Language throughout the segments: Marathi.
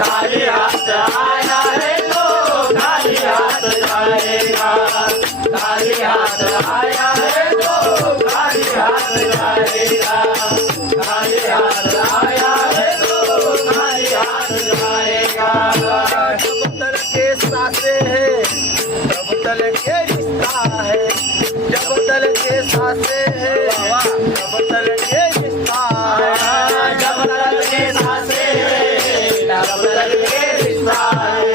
खाली हाथ आया है तो खाली हाथ जाएगा। खाली हाथ आया है तो खाली हाथ जाएगा। खाली हाथ आया है तो खाली हाथ जाएगा। जब तल के सासे है तब तल के रिश्ता है। जब तल के सासे है तब तल के रिश्ता है। जब तल के सांसें हैं तब तल के रिश्ता है।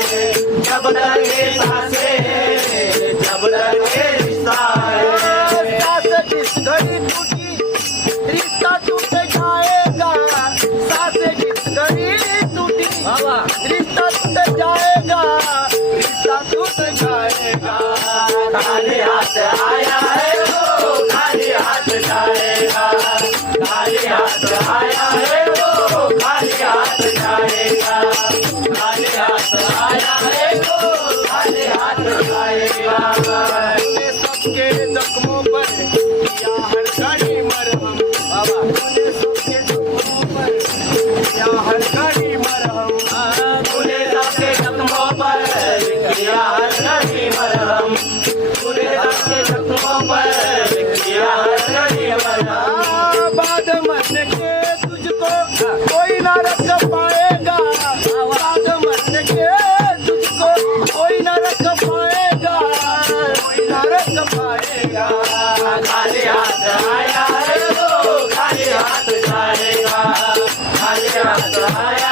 जब तल के सांसें हैं तब तल के रिश्ता है। सास जिस घड़ी टूटी रिश्ता टूट जाएगा। सास जिस घड़ी टूटी रिश्ता टूट जाएगा। रिश्ता टूट जाएगा। खाली हाथ आया है तो खाली हाथ जाएगा। खाली हाथ आया है तो खाली हाथ जाएगा। खाली हाथ आया है तो खाली हाथ जाएगा। तूने सबके जख्मों पर किया हर घड़ी मरहम। तूने सबके जख्मों पर किया हर घड़ी मरहम। तूने सबके जख्मों पर किया हर घड़ी मरहम। तूने सबके जख्मों पर किया हर घड़ी मरहम। बाद मरने के तुझको कोई ना रख पाएगा। बाद मरने के तुझको कोई ना रख पाएगा। कोई ना रख पाएगा। खाली हाथ आया है तो खाली हाथ जाएगा। खाली हाथ आया